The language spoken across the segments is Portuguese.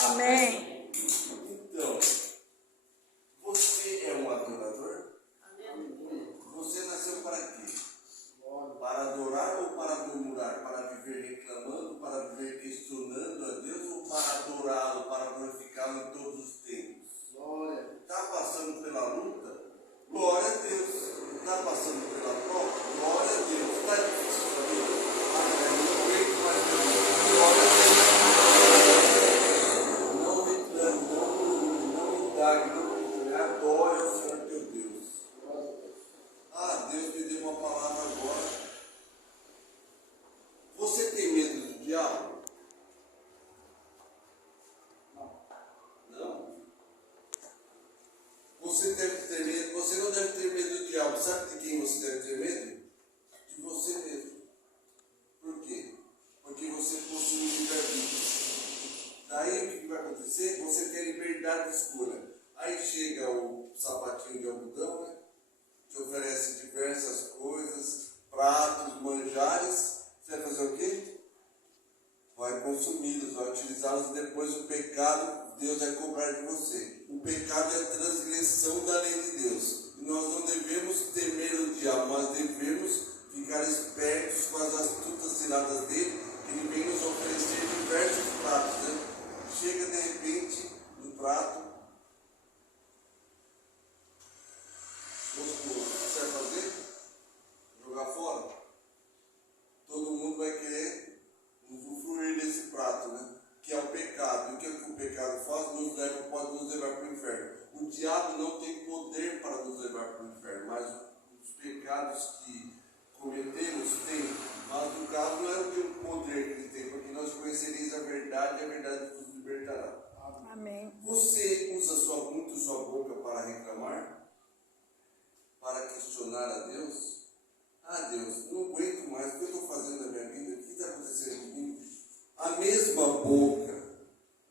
Amém. Então, você é um adorador? Você nasceu para quê? Para adorar ou para murmurar? Para viver reclamando, para viver questionando a Deus ou para adorá-lo, para glorificá-lo em todos os tempos? Está passando pela luta? Glória a Deus. Está passando pela prova? Glória a Deus. Está difícil para mim? Não aguento mais meu Deus. Glória a Deus. Não reclame, não indague, não adore ao Senhor teu Deus. Deus me deu uma palavra agora. Você tem medo do diabo? Não? Você deve ter medo, você não deve ter medo do diabo. Sabe de quem você deve ter medo? De você mesmo. Por quê? Porque você possui um livre-arbítrio. Daí o que vai acontecer? Você tem liberdade de escolha. Aí chega o sapatinho de algodão, né? Te oferece diversas coisas, pratos, manjares. Você vai fazer o quê? Vai consumi-los, vai utilizá-los, e depois o pecado, Deus vai cobrar de você. O pecado é a transgressão da lei de Deus. E nós não devemos temer o diabo, mas devemos ficar espertos com as astutas ciladas dele. Ele vem nos oferecer diversos pratos, né? Chega de repente no prato. O que você vai fazer? Jogar fora. Todo mundo vai querer usufruir desse prato, né? Que é o pecado. E o que o pecado faz? Pode nos levar para o inferno. O diabo não tem poder para nos levar para o inferno, mas os pecados que cometemos tem. Mas no caso não é o poder que ele tem, porque nós conhecereis a verdade e a verdade vos libertará. Amém. Você usa muito sua boca para reclamar? Para questionar a Deus? Deus, não aguento mais, o que eu estou fazendo na minha vida? O que está acontecendo comigo? A mesma boca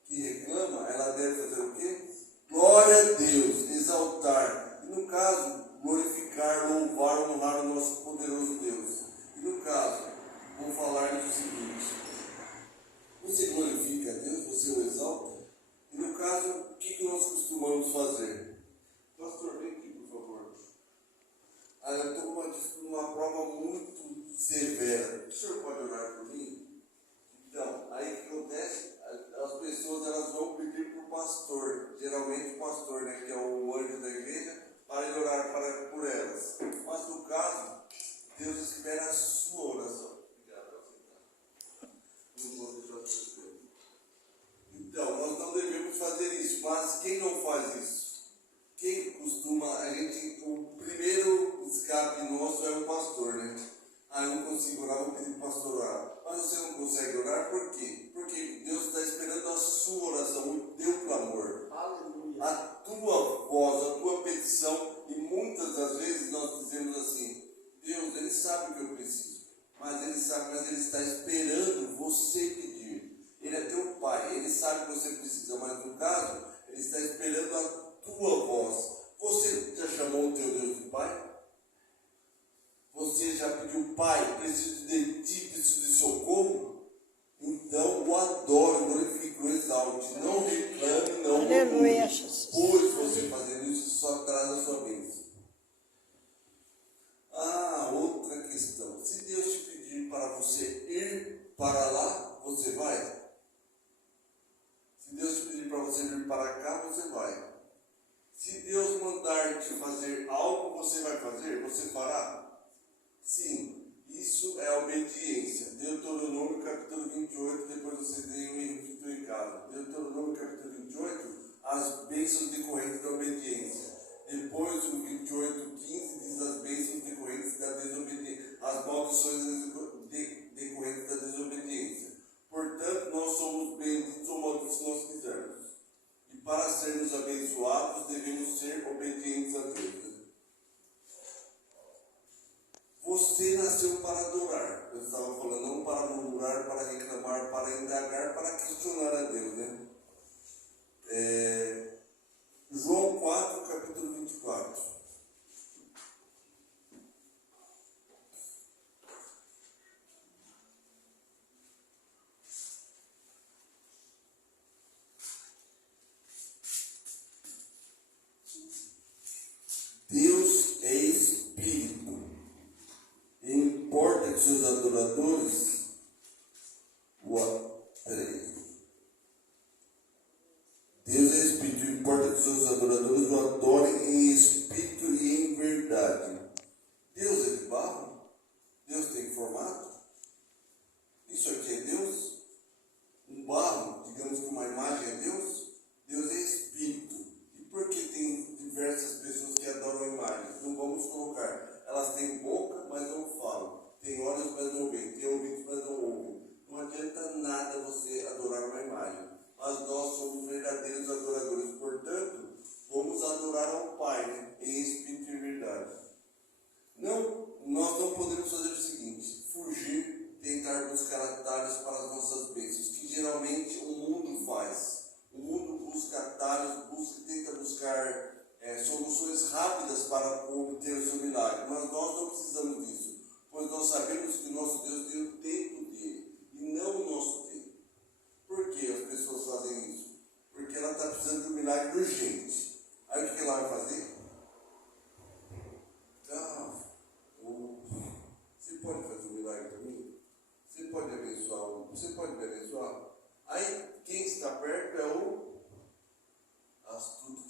que reclama, ela deve fazer o quê? Glória a Deus, exaltar. E no caso, glorificar, louvar, honrar o nosso poderoso Deus. E no caso, vou falar o seguinte: você glorifica a Deus, você o exalta? E no caso, o que nós costumamos fazer? Pastor, vem aqui, por favor. Eu estou numa prova muito severa. O senhor pode orar por mim? Então, aí o que acontece? As pessoas elas vão pedir para o pastor, geralmente o pastor, né, que é o anjo da igreja, para ele orar por elas. Mas no caso, Deus espera a sua oração. Obrigado, não vou deixar de fazer. Então, nós não devemos fazer isso, mas quem não faz isso? Quem costuma, o primeiro escape nosso é o pastor, né? Eu não consigo orar, vou pedir para o pastor orar. Mas você não consegue orar, por quê? Porque Deus está esperando a sua oração, o teu clamor. Aleluia. A tua voz, a tua petição. E muitas das vezes nós dizemos assim: Deus, Ele sabe o que eu preciso. Mas Ele está esperando você pedir. Ele é teu pai, Ele sabe o que você precisa. Mas no caso, Ele está esperando a tua voz. Você já chamou o teu Deus de pai? Você já pediu: Pai, preciso de ti, preciso de socorro? Então o adore, glorifique, o exalte. Não reclame, não murmure, pois você fazendo isso só traz a sua bênção. Outra questão: se Deus te pedir para você ir para lá, você vai? Se Deus te pedir para você vir para cá, você vai. Se Deus mandar te fazer algo, você vai fazer? Você fará? Sim, isso é obediência. Deuteronômio capítulo 28, depois você tem um erro em casa. Deuteronômio capítulo 28, as bênçãos decorrentes da obediência. Depois o 28:15 diz as bênçãos decorrentes da desobediência, as maldições decorrentes da desobediência. Portanto, nós somos benditos ou malditos se nós quisermos. E para sermos abençoados, devemos ser obedientes a Deus. Você nasceu para adorar. Eu estava falando, não para murmurar, para reclamar, para indagar, para questionar a Deus, né? João 4, capítulo 24. adoradores peraí. Deus é espírito, importa que os seus adoradores o adorem em espírito e em verdade. Deus é de barro? Deus tem formato? Isso aqui é Deus? Um barro, digamos que uma imagem é Deus? Deus é espírito. E por que tem diversas pessoas que adoram imagens? Não vamos colocar. Elas têm boca, mas não falam. Têm olhos, mas não veem. Têm ouvidos, mas não ouvem. Não adianta nada você adorar uma imagem. Mas nós somos verdadeiros adoradores. Portanto, vamos adorar ao Pai, né? Em espírito e verdade. Não, nós não podemos fazer o seguinte: fugir, tentar buscar atalhos para as nossas bênçãos, que geralmente o mundo faz. O mundo busca atalhos, tenta buscar soluções rápidas para obter o seu milagre. Mas nós não precisamos disso, pois nós sabemos que nosso Deus tem o tempo dele e não o nosso tempo. Por que as pessoas fazem isso? Porque ela está precisando de um milagre urgente. Aí o que ela vai fazer? Você pode fazer um milagre para mim? Você pode abençoar? Você pode me abençoar? Aí quem está perto é o astuto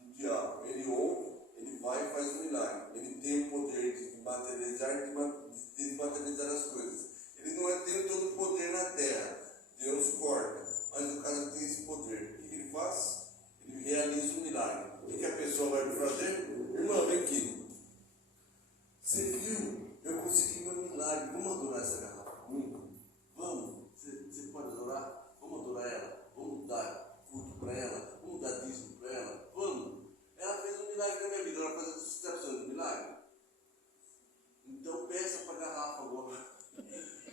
do diabo. Ele ouve, ele vai e faz um milagre. Ele tem o poder de materializar, de desmaterializar as coisas. Ele não tem todo o poder na terra. Deus corta. Mas no caso tem esse poder. O que ele faz? Ele realiza um milagre. O que a pessoa vai fazer? Irmão, vem aqui. Você viu? Eu consegui meu milagre. Vamos adorar essa garrafa comigo? Vamos? Você pode adorar? Vamos adorar ela? Vamos dar culto para ela? Vamos dar dízimo para ela? Vamos? Ela fez um milagre na minha vida. Ela faz você está precisando de milagre? Então peça para a garrafa agora.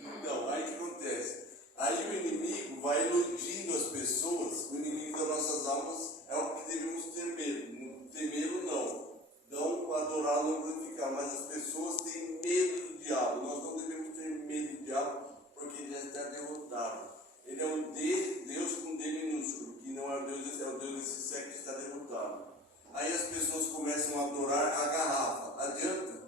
Então, aí o que acontece? Aí o inimigo vai iludindo as pessoas. O inimigo das nossas almas é o que devemos temer. Temê-lo não adorá-lo, não glorificar. Mas as pessoas têm medo do diabo. Nós não devemos ter medo do diabo, porque ele já está derrotado. Ele é um Deus com D minúsculo, que não é o Deus, é o Deus desse século que está derrotado. Aí as pessoas começam a adorar a garrafa. Adianta?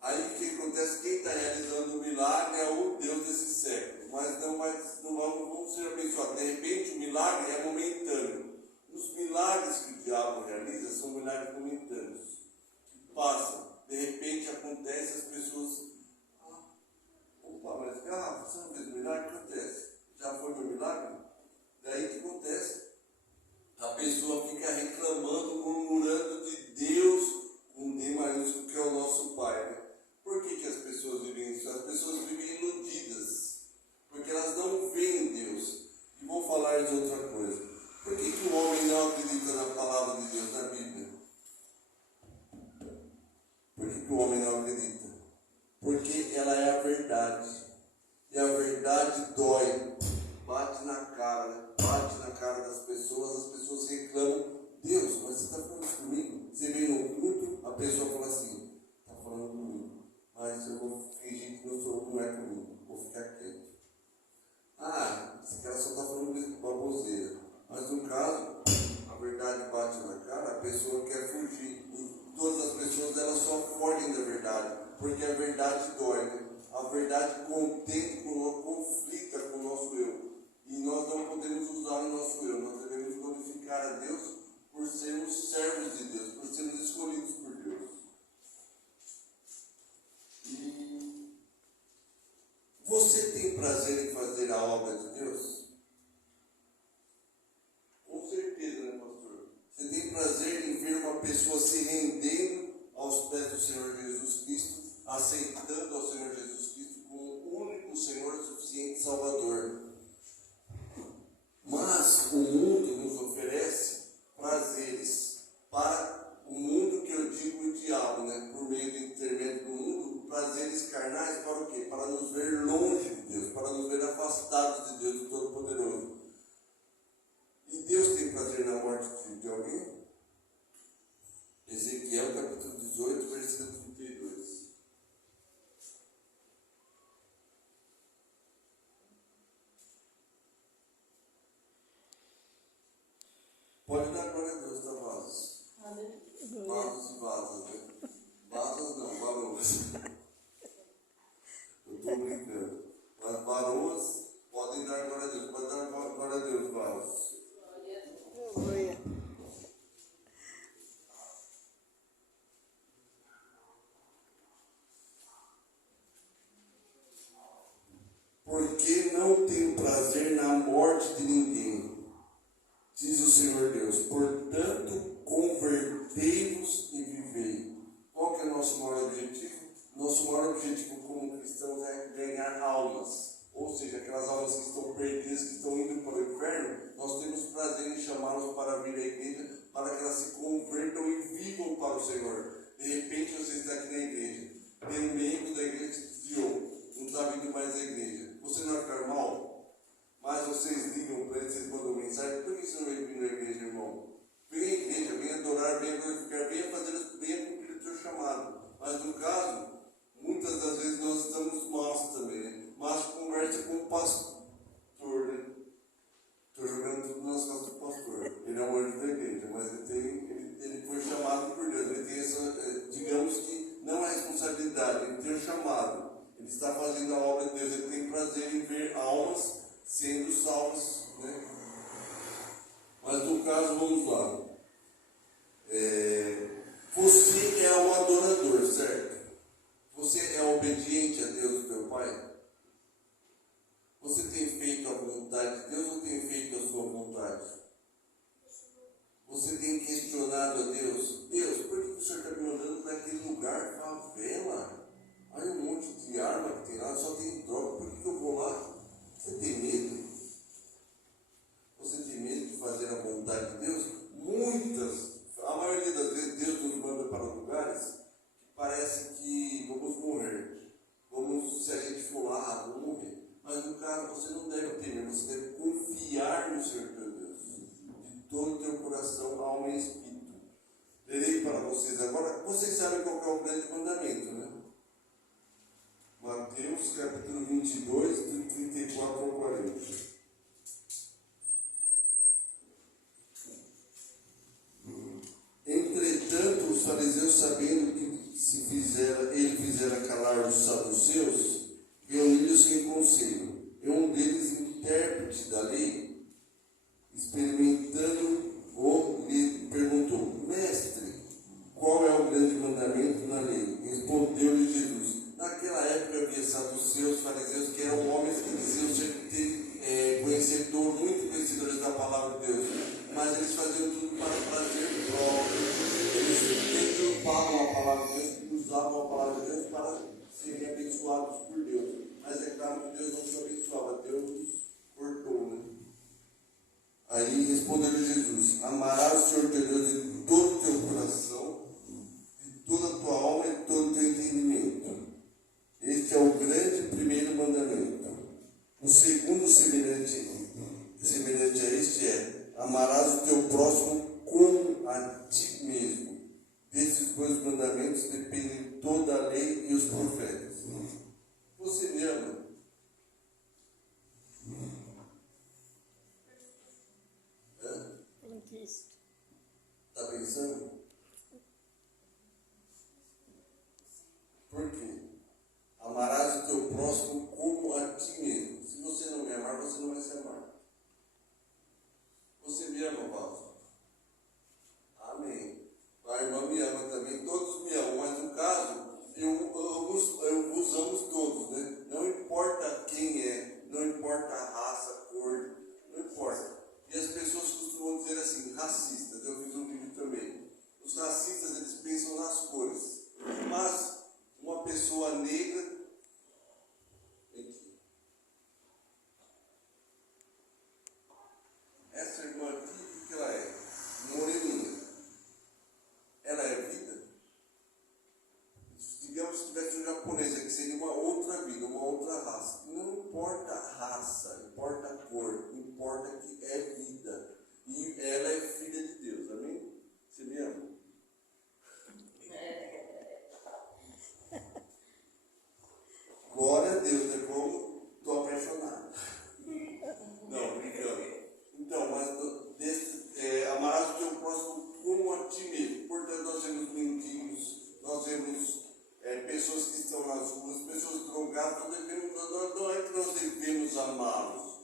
Aí o que acontece? Quem está realizando o milagre é o Deus desse século. Mas não vamos ser abençoados. De repente o milagre é momentâneo. Os milagres que o diabo realiza são milagres momentâneos, que passam. De repente acontece, as pessoas. Opa, mas garrafa, você não fez o milagre? O que acontece? Já foi meu milagre? Daí o que acontece? A pessoa fica reclamando, murmurando de Deus com D maiúsculo, que é o nosso Pai, né? Por que as pessoas vivem isso? As pessoas vivem iludidas, porque elas não veem Deus. E vou falar de outra coisa. Por que o homem não acredita na palavra de Deus, na Bíblia? Por que o homem não acredita? Porque ela é a verdade. E a verdade dói. Bate na cara das pessoas. As pessoas reclamam: Deus, mas você está falando isso comigo? Você vem no culto, a pessoa fala assim: está falando comigo. Mas eu vou fingir que não é comigo. Vou ficar quieto. Esse cara só está falando baboseira. Mas no caso, a verdade bate na cara, a pessoa quer fugir. E todas as pessoas elas só fogem da verdade, porque a verdade dói, né? A verdade conflita com o nosso eu. E nós não podemos usar o nosso eu. Nós devemos glorificar a Deus por sermos servos de Deus, por sermos escolhidos por Deus. E você tem prazer em fazer a obra de Deus? Com certeza, né, pastor? Você tem prazer em ver uma pessoa se rendendo aos pés do Senhor Jesus Cristo, aceitando ao Senhor Jesus Cristo como o único Senhor suficiente Salvador. Mas o mundo nos oferece prazeres para o mundo, que eu digo o diabo, né? Por meio do intermédio do mundo, prazeres carnais para o quê? Para nos ver longe de Deus, para nos ver afastados de Deus, do Todo-Poderoso. E Deus tem prazer na morte de alguém? Ezequiel capítulo 18, versículo 32. Pode dar glória a Deus, tá, vasos? Vasos e vasas, né? Vasas não, valores. Podem dar glória a Deus. Pode dar glória a Deus, Valos. Aleluia. Porque não tenho prazer na morte de ninguém, diz o Senhor Deus. Portanto, convertei-vos e vivei. Qual que é o nosso maior objetivo? Nosso maior objetivo como cristãos é ganhar almas. Ou seja, aquelas almas que estão perdidas, que estão indo para o inferno, nós temos prazer em chamá-las para vir à igreja, para que elas se convertam e vivam para o Senhor. De repente você está aqui na igreja, tem um membro da igreja que se desviou, não está vindo mais à igreja. Você não vai ficar mal? Mas vocês ligam para ele, vocês mandam mensagem: por que você não vai vir na igreja, irmão? Venha à igreja, venha adorar, venha glorificar, venha cumprir o seu chamado. Mas no caso, muitas das vezes nós estamos maus também, né? Mas conversa com o pastor, né? Estou jogando tudo nas costas do pastor. Ele é um anjo da igreja, mas ele foi chamado por Deus. Ele tem essa, digamos que não é responsabilidade, ele tem um chamado. Ele está fazendo a obra de Deus, ele tem prazer em ver almas sendo salvas, né? Mas no caso, vamos lá. Você é um adorador, certo? Você é obediente a Deus, teu Pai? Você tem feito a vontade de Deus ou tem feito a sua vontade? Você tem questionado a Deus: Deus, por que o Senhor está me mandando para aquele lugar, favela? Olha um monte de arma que tem lá, só tem droga, por que eu vou lá? Você tem medo? Você tem medo de fazer a vontade de Deus? A maioria das vezes Deus nos manda para lugares que parece que vamos morrer. Se a gente for lá, vamos morrer. Mas no caso, você não deve temer, você deve confiar no Senhor teu Deus, de todo o teu coração, alma e espírito. Lerei para vocês agora. Vocês sabem qual é o grande mandamento, né? Mateus capítulo 22, do 34 ao 40. Entretanto, os fariseus, sabendo que ele fizera calar os saduceus, reuniram-se em conselho. E um deles, intérprete da lei, experimentando-o, lhe perguntou: Mestre, qual é o grande mandamento na lei? Respondeu-lhe Jesus. Naquela época havia saduceus, fariseus, que eram homens que diziam ser muito conhecedores da palavra de Deus, mas eles faziam tudo para prazer próprio. Eles deturpavam a palavra de Deus e usavam a palavra de Deus para serem abençoados por Deus. Mas é claro que Deus não nos abençoava, Deus nos cortou, né? Aí respondeu-lhe Jesus: Amarás o Senhor teu Deus de todo o teu coração, de toda a tua alma e de todo o teu entendimento. Este é o grande primeiro mandamento. O segundo, semelhante a este, é: amarás o teu próximo como a ti mesmo. Desses dois mandamentos dependem toda a lei e os profetas. Você me ama? Em Cristo. Está pensando? Por quê? Amarás o teu próximo como a ti mesmo. Se você não me amar, você não vai se amar. Você me ama, Paulo? Amém. A irmã me ama também, todos me amam, mas no caso, eu vos amo todos, né? Não importa quem é, não importa a raça, a cor, não importa. E as pessoas costumam dizer assim, racistas, eu fiz um vídeo também. Os racistas, eles pensam nas cores. Mas uma pessoa negra, essa irmã aqui, o que ela é? Moreninha. Ela é vida? Digamos que tivesse um japonês aqui, seria uma outra vida, uma outra raça. Não importa a raça, importa a cor, importa que é vida. E ela é filha de Deus, amém? Você me ama? Glória a Deus, é como estou apaixonado. Não, brincando. Então, mas amarás o teu próximo como a ti mesmo. Portanto, nós temos mendigos, nós temos pessoas que estão nas ruas, pessoas drogadas, não é que nós devemos amá-los,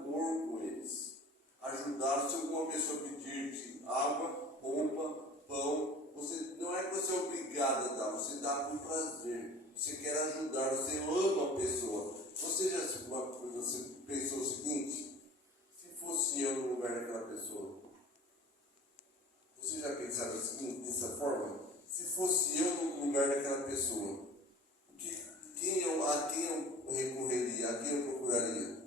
amor com eles. Ajudá-los. Se alguma pessoa pedir-te água, roupa, pão, você, não é que você é obrigado a dar, você dá por prazer. Você quer ajudar, você ama a pessoa. Você já você pensou o seguinte? Se fosse eu no lugar daquela pessoa, você já pensava dessa forma? Se fosse eu no lugar daquela pessoa, a quem eu recorreria? A quem eu procuraria?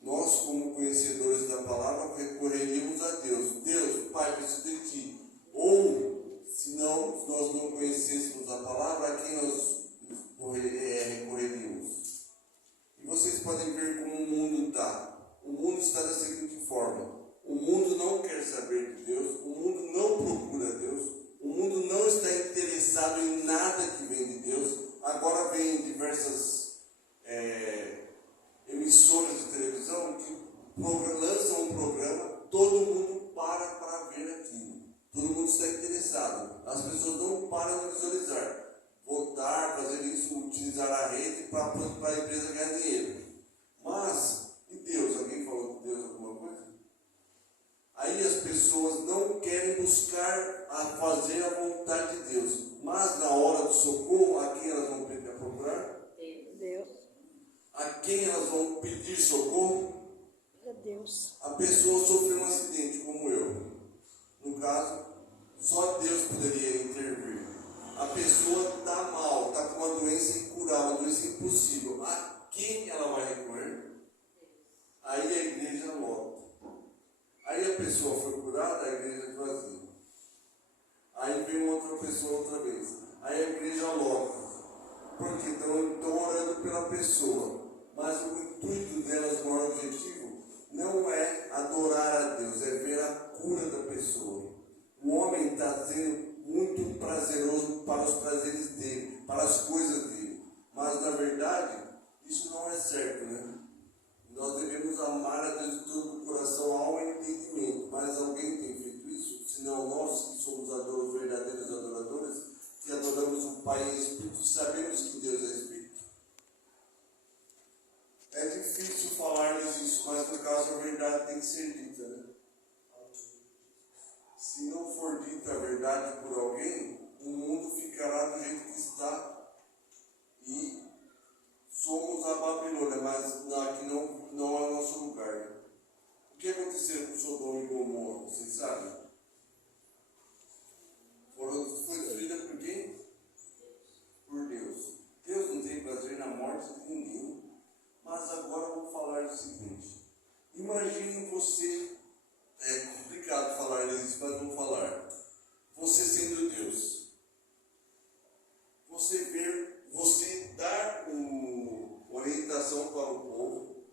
Nós, como conhecedores da palavra, recorreríamos a Deus. Deus, Pai, preciso de Ti. Ou, se nós não conhecêssemos a palavra, a quem nós recorreríamos? E vocês podem ver como o mundo está. O mundo está da seguinte forma: o mundo não quer saber de Deus, o mundo não procura Deus, o mundo não está interessado em nada que vem de Deus. Agora vem diversas emissoras de televisão que lançam um programa, todo mundo para ver aquilo. Todo mundo está interessado. As pessoas não param de visualizar. Votar, fazer isso, utilizar a rede para a empresa ganhar dinheiro. Mas, e Deus? Alguém falou de Deus alguma coisa? Aí as pessoas não querem buscar a fazer a vontade de Deus. Mas na hora do socorro, a quem elas vão procurar? Deus. A quem elas vão pedir socorro? É Deus. A pessoa sofreu um acidente, como eu. No caso, só Deus poderia intervir. A pessoa está mal, está com uma doença incurável, uma doença impossível. A quem ela vai recorrer? Aí a igreja lota. Aí a pessoa foi curada, a igreja é vazia. Aí vem outra pessoa outra vez. Aí a igreja lota. Porque estão orando pela pessoa. Mas o intuito delas, o maior objetivo, não é adorar a Deus, é ver a cura da pessoa. O homem está sendo muito prazeroso para os prazeres dele, para as coisas dele. Mas, na verdade, isso não é certo, né? Nós devemos amar a Deus de todo o coração, alma e entendimento. Mas alguém tem feito isso? Senão nós, que somos verdadeiros adoradores, que adoramos o Pai em Espírito, sabemos que Deus é Espírito. É difícil falar-lhes isso, mas no caso a verdade tem que ser dita, né? Se não for dita a verdade por alguém, o mundo ficará do jeito que está. E somos a Babilônia, mas aqui não é o nosso lugar. Né? O que aconteceu com Sodoma e Gomorra? Vocês sabem? Foi destruída por quem? Por Deus. Deus não tem prazer na morte de ninguém. Mas agora eu vou falar o seguinte. Imagine você, é complicado falar isso, mas vou falar. Você sendo Deus. Você dar orientação para o povo,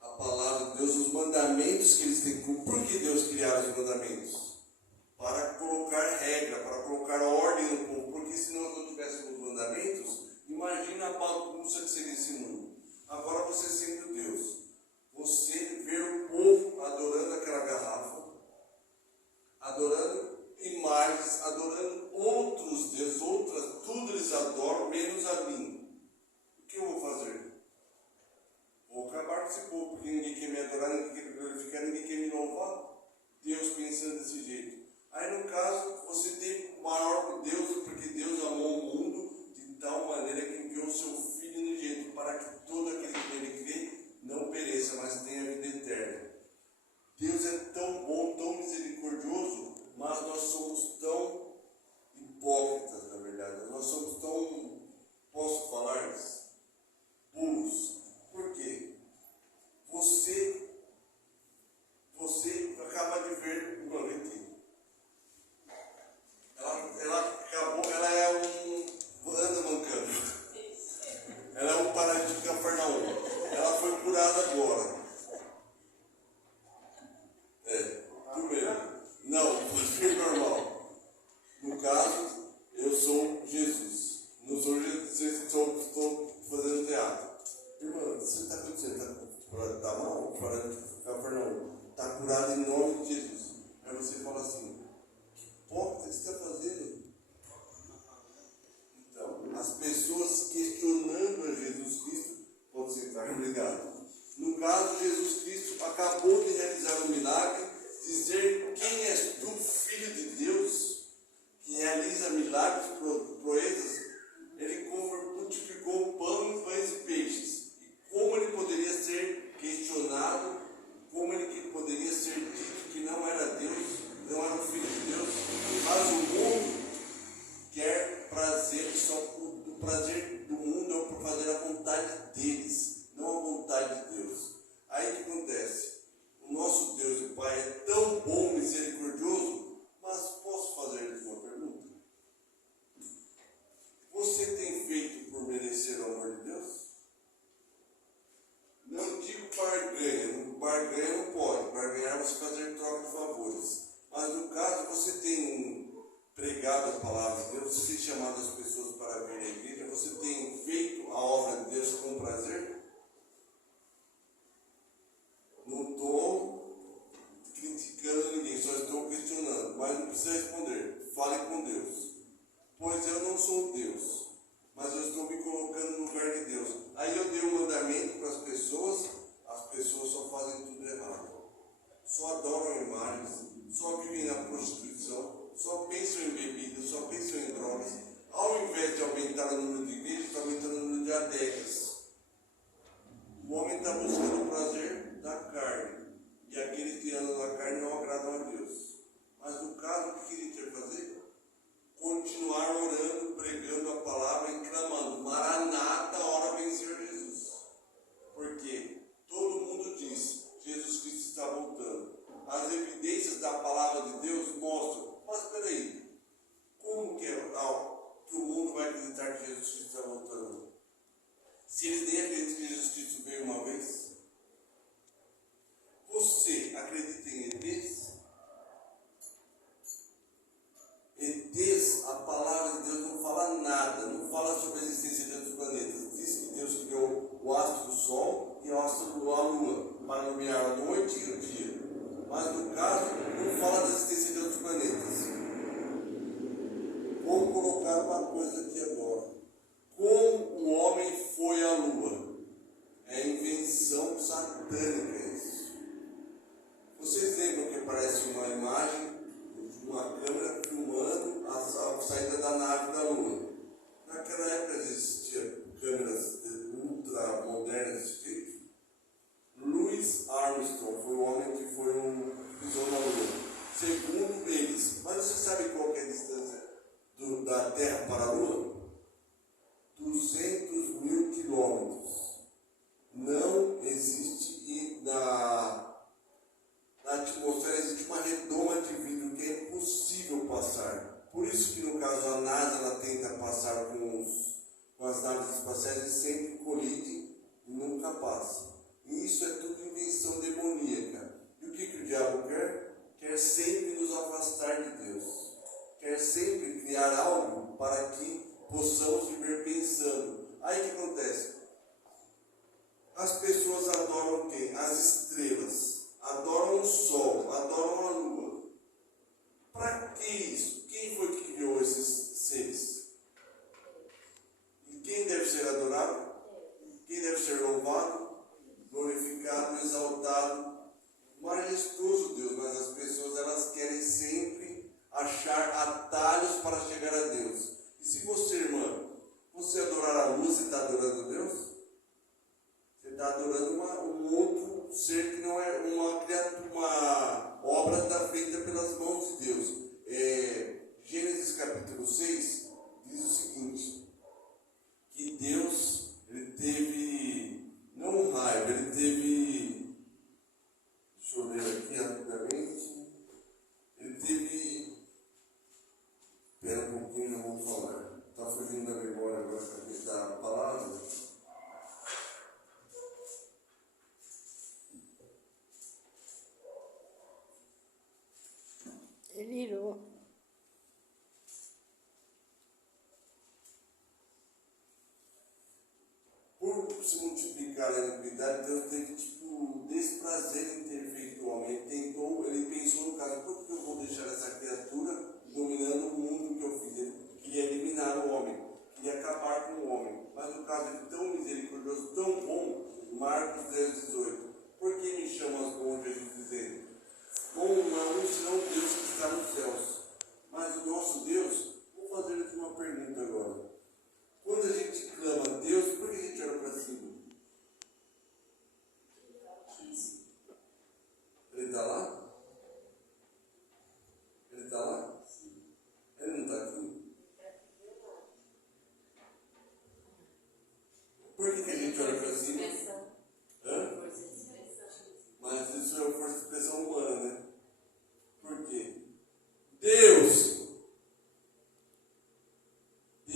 a palavra de Deus, os mandamentos que eles têm que cumprir. Por que Deus criaram os mandamentos? Para colocar regra, para colocar ordem no povo. Porque se nós não tivéssemos mandamentos, imagina a bagunça que seria esse mundo. Agora você sendo Deus, você ver o povo adorando aquela garrafa, adorando imagens, adorando outros deuses, tudo eles adoram, menos a mim. O que eu vou fazer? Vou acabar com esse povo, porque ninguém quer me adorar, ninguém quer me glorificar, ninguém quer me louvar. Deus pensando desse jeito. Aí no caso, você tem o maior Deus, porque Deus amou o mundo de tal maneira que enviou o seu Filho unigênito, para que todo aquele que nele crê não pereça, mas tenha vida eterna. Deus é tão bom, tão misericordioso, mas nós somos tão hipócritas, na verdade. Nós somos tão, posso falar isso? Burros. Por quê? Você acaba de ver o Loreto. Ela anda mancando. Ela é um paralítico de Cafarnaum. Ela foi curada agora. Tu mesmo. Não, foi normal. No caso, eu sou Jesus. Não sou Jesus, estou fazendo teatro. Irmã, você está acontecendo? Está mal? Paralítico de Cafarnaum. Está curado em nome de Jesus. Aí você fala assim: que hipócrita você está fazendo? Então, as pessoas questionando a Jesus Cristo, pode sentar, obrigado. No caso, Jesus Cristo acabou de realizar um milagre, dizer quem és tu, filho de Deus, que realiza milagres, proezas. Ele multiplicou pão, pães e peixes. E como ele poderia ser questionado, como ele poderia ser dito que não era Deus, não era o Filho de Deus? Mas o mundo quer prazer, só o prazer do mundo é para fazer a vontade deles, não a vontade de Deus. Aí o que acontece? O nosso Deus e Pai é tão bom, misericordioso, mas posso fazer-lhes uma pergunta? Você tem feito por merecer o amor de Deus? Não digo barganha, barganha não pode, barganhar é você fazer troca de favores. Mas no caso, você tem pregado a palavra de Deus, você tem chamado as pessoas para vir à igreja, você tem feito a obra de Deus com prazer? Não estou criticando ninguém, só estou questionando, mas não precisa responder. Fale com Deus. Pois eu não sou Deus, mas eu estou me colocando no lugar de Deus. Aí eu dei um mandamento para as pessoas só fazem tudo errado. Só adoram imagens, só vivem na prostituição, só pensam em bebidas, só pensam em drogas. Ao invés de aumentar o número de igrejas, está aumentando o número de adeptos. O homem está buscando o prazer da carne. E aqueles que andam na carne não agradam a Deus. Mas no caso, o que ele quer fazer? Continuar orando, pregando a palavra e clamando: Maranata, hora vem Senhor Jesus. Porque todo mundo diz: Jesus Cristo está voltando. As evidências da palavra de Deus mostram. Mas espera aí, como que o mundo vai acreditar que Jesus Cristo está voltando? Se eles nem acreditam que Jesus Cristo veio uma vez? Você acredita em ETs? ETs, a palavra de Deus não fala nada, não fala sobre a existência de outros planetas. Diz que Deus criou o astro do Sol e o astro da Lua para iluminar a noite e o dia. Mas no caso, não fala da existência de outros planetas. Vou colocar uma coisa aqui agora. Como o homem foi à Lua? É invenção satânica isso. Vocês lembram que aparece uma imagem de uma câmera filmando a saída da nave da Lua? Naquela época existia câmeras ultra modernas desse jeito. Louis Armstrong foi o homem que pisou na Lua. Segundo eles, mas você sabe qual que é a distância da Terra para a Lua? 200 mil quilômetros. Não existe, e na atmosfera existe uma redoma de vidro que é impossível passar. Por isso que no caso a NASA ela tenta passar com as naves espaciais e sempre colide e nunca passa. E isso é tudo invenção demoníaca. E o que o diabo quer? Quer sempre nos afastar de Deus. Quer sempre criar algo para que possamos viver pensando. Aí o que acontece? As pessoas adoram quem? As estrelas. Adoram o sol. Adoram a lua. Para que isso? Quem foi que criou esses seres? E quem deve ser adorado? Quem deve ser louvado? Glorificado, exaltado, majestoso Deus. Mas as pessoas elas querem sempre achar atalhos para chegar a Deus. E se você, irmã, você adorar a luz, você está adorando Deus? Você está adorando um outro ser que não é uma criatura, uma obra feita pelas mãos de Deus. Gênesis capítulo 6 diz o seguinte: que Deus ele teve não raiva, ele teve, deixa eu ler aqui rapidamente, ele teve, espera um pouquinho, eu vou falar, está fugindo da memória agora da palavra. Ele irou. Por se multiplicar a iniquidade, Deus teve desprazer em ter feito o homem. Ele pensou no caso: por que eu vou deixar essa criatura dominando o mundo que eu fiz? Ele queria eliminar o homem, queria acabar com o homem. Mas no caso ele tão misericordioso, tão bom, Marcos 10:18. Por que me chamas bom, Jesus isso é uma força de expressão humana, né? Por quê? Deus, o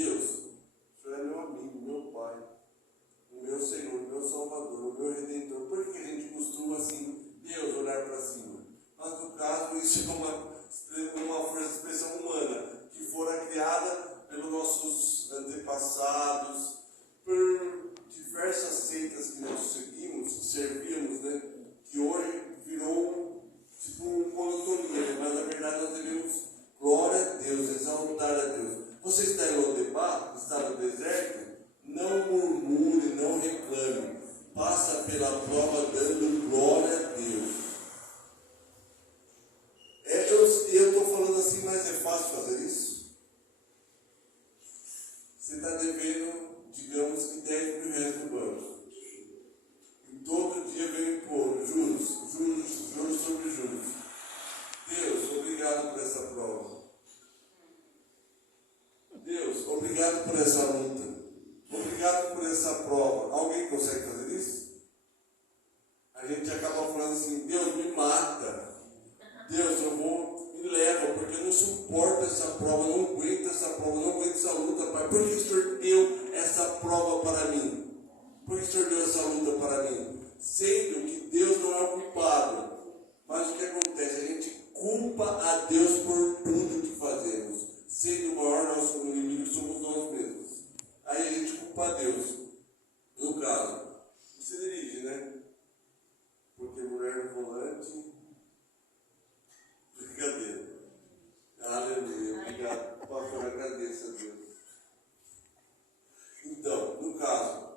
Senhor é meu amigo, meu Pai, o meu Senhor, o meu Salvador, o meu Redentor. Por que a gente costuma assim, Deus, olhar para cima? Mas no caso, isso é uma força de expressão humana, que fora criada pelos nossos antepassados, por diversas seitas que nós servíamos, né? Que hoje virou tipo monotonia, né? Mas na verdade nós devemos glória a Deus, exaltar a Deus. Você está em Lodebar, está no deserto? Não murmure, não reclame. Passa pela prova dando glória a Deus. Eu estou falando assim, mas é fácil fazer isso? Você está devendo, digamos que 10 mil reais no banco. E todo dia vem impor juros sobre juros. Deus, obrigado por essa prova. Deus, obrigado por essa luta. Obrigado por essa prova. Alguém consegue fazer isso? A gente acaba falando assim, Deus me mata. Deus, me leva, porque eu não suporto essa prova, eu não aguento essa prova, eu não aguento essa luta, Pai. Por que o Senhor deu essa prova para mim? Por que o Senhor deu essa luta para mim? Sendo que Deus não é o culpado. Mas o que acontece? A gente culpa a Deus por tudo que fazemos. Sendo o maior nosso inimigo somos nós mesmos. Aí a gente culpa a Deus. No caso, você dirige, né? Porque mulher no volante. Brincadeira. Aleluia. Obrigado. Pastor, agradeço a Deus. Então, no caso,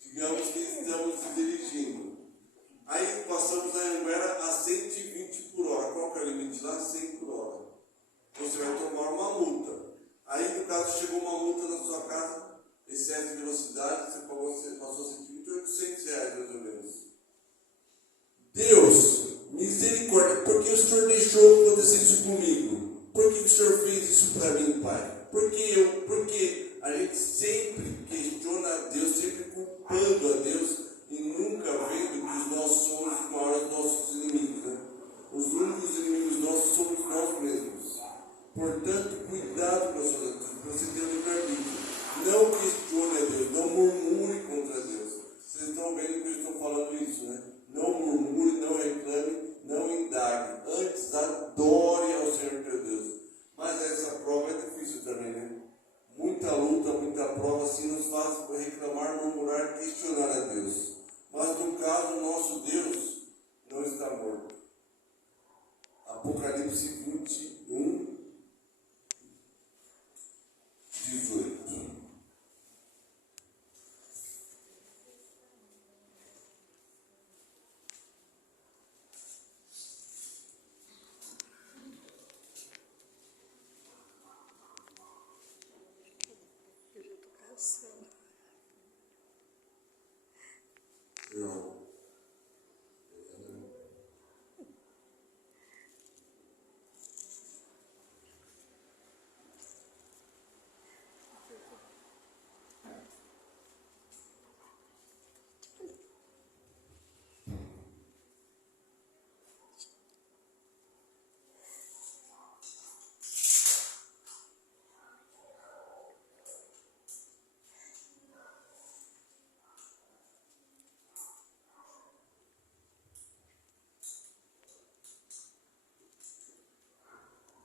digamos que estamos dirigindo. Aí passamos a Anguera a 120 por hora. Qual que é o limite lá? 100 por hora. Você vai tomar uma multa. Aí, no caso, chegou uma multa na sua casa, excesso de velocidade, você passou 120, 800 reais mais ou menos. Deus, misericórdia, por que o Senhor deixou acontecer isso comigo? Por que o Senhor fez isso para mim, Pai? Porque a gente sempre questiona a Deus, sempre culpando a Deus e nunca vendo que nós somos os maiores nossos inimigos, né? Os únicos inimigos nossos somos nós mesmos. Portanto, cuidado com as suas atitudes, para você ter o livre-arbítrio. Não questione a Deus, não murmure contra Deus. Vocês estão vendo que eu estou falando isso, né? Não murmure, não reclame, não indague. Antes, adore ao Senhor teu Deus. Mas essa prova é difícil também, né? Muita luta, muita prova, assim nos faz reclamar, murmurar, questionar a Deus. Mas no caso, o nosso Deus não está morto. Apocalipse 21, 18. Eu já estou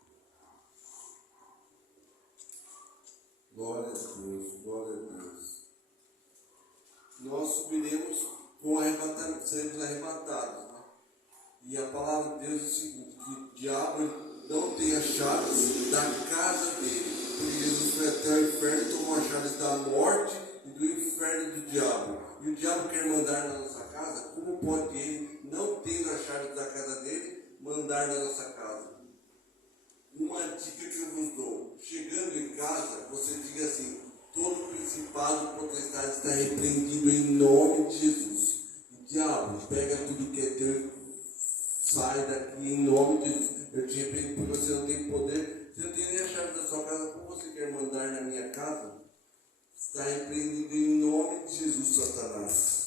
cansando. Glória a Deus, glória a Deus. Nós subiremos com arrebatamento, seremos arrebatados. Né? E a palavra de Deus é o seguinte, que o diabo não tem as chaves da casa dele. Porque Jesus foi até o inferno e tomou as chaves da morte e do inferno do diabo. E o diabo quer mandar na nossa casa, como pode ele, não tendo as chaves da casa dele, mandar na nossa casa? Uma dica que eu vos dou: chegando em casa, você diga assim: todo principado potestade está repreendido em nome de Jesus. E diabo, pega tudo que é teu, sai daqui em nome de Jesus. Eu te repreendo porque você não tem poder, você não tem nem a chave da sua casa, como você quer mandar na minha casa? Está repreendido em nome de Jesus, Satanás.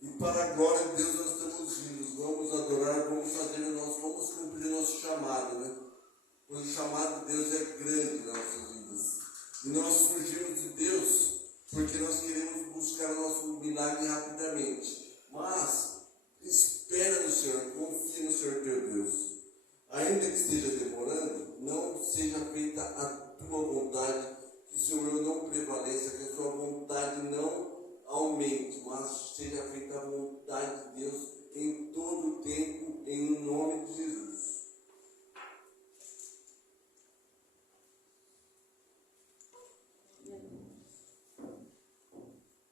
E para a glória de Deus nós estamos vivos, vamos adorar Senhor teu Deus. Ainda que esteja demorando, não seja feita a tua vontade, que o Senhor não prevaleça, que a sua vontade não aumente, mas seja feita a vontade de Deus em todo o tempo, em nome de Jesus.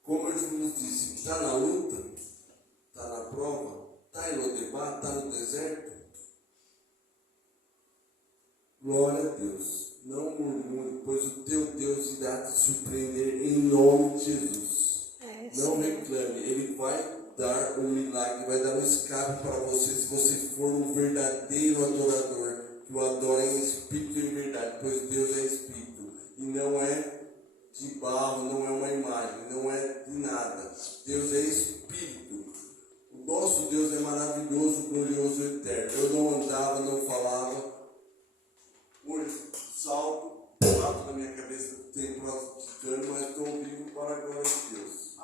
Como Jesus disse, está na luta, está na prova, está em Lodebar, está no deserto. Glória a Deus. Não murmure, pois o teu Deus irá te surpreender em nome de Jesus. Não reclame, Ele vai dar um milagre, vai dar um escape para você, se você for um verdadeiro adorador, que o adora em espírito e em verdade, pois Deus é espírito, e não é de barro, não é uma imagem, não é de nada. Deus é espírito. O nosso Deus é maravilhoso, glorioso e eterno. Eu não andava, não falava, salto, bato na minha cabeça o tempo praticando, mas estou vivo para a glória de Deus.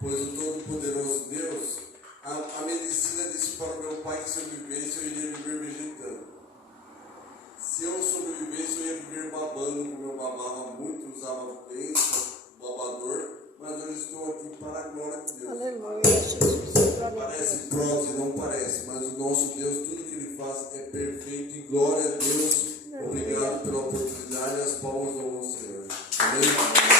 Pois o Todo-Poderoso Deus, a medicina disse para o meu pai que se eu vivesse, eu iria viver vegetando. Se eu sobrevivesse, eu ia viver babando, como eu babava muito, usava lenço, babador, mas hoje estou aqui para a glória de Deus. Aleluia, Jesus. Parece prótese, não parece, mas o nosso Deus, tudo que Ele faz é perfeito e glória a Deus. Obrigado pela oportunidade e as palmas ao Senhor. Amém?